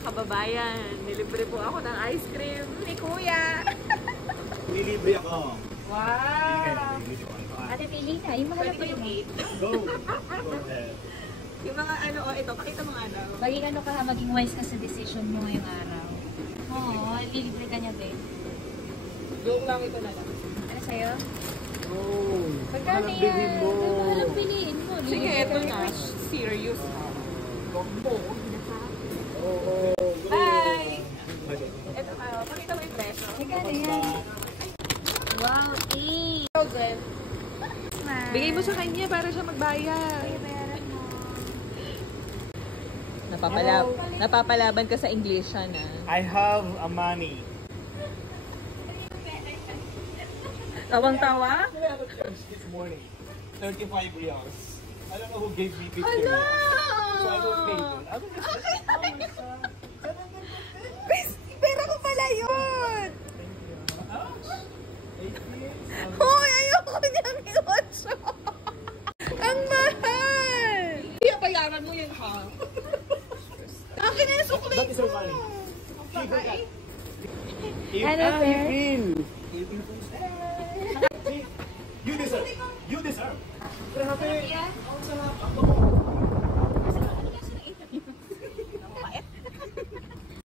kababayan. Nilibre po ako ng ice cream ni Kuya. Nilibre ako. Wow! Ate Pilina, yung mahal pa yung 8. Go! Go ahead. Yung mga ano, ito, pakita mo nga daw. maging ano ka, maging wise ka sa decision mo ngayong araw. Oo, lilibre ka niya, babe. Joke lang, ito na lang. Ano sa'yo? Oh! Magkano Walang yan? bilhin mo. Walang piliin mo. Sige, Lilibre ito ka na. niya. Serious. Oo! Bye! Ito, pakita mo yung presyo. Magkano yan? Wow, 1,000. Bigay mo sa kanya para siya magbayad. bayaran mo. Napapalaban ka sa English, na. I have a money. Tawang-tawa? I have a charge this morning. 35 reals. I don't know who gave me 50 Hello! reals. So I will pay you. I will just how much? 750. Pera ko pala yun! Ouch! 80. Hoy, ayoko niyang i-watch. Ang mahal! Hindi, bayaran mo yun, ha? Akin na yung sukli That is your money. Bye. Ano, Fer? You deserve. You deserve. Grabe. Yan? Ang sarap. Ang bango.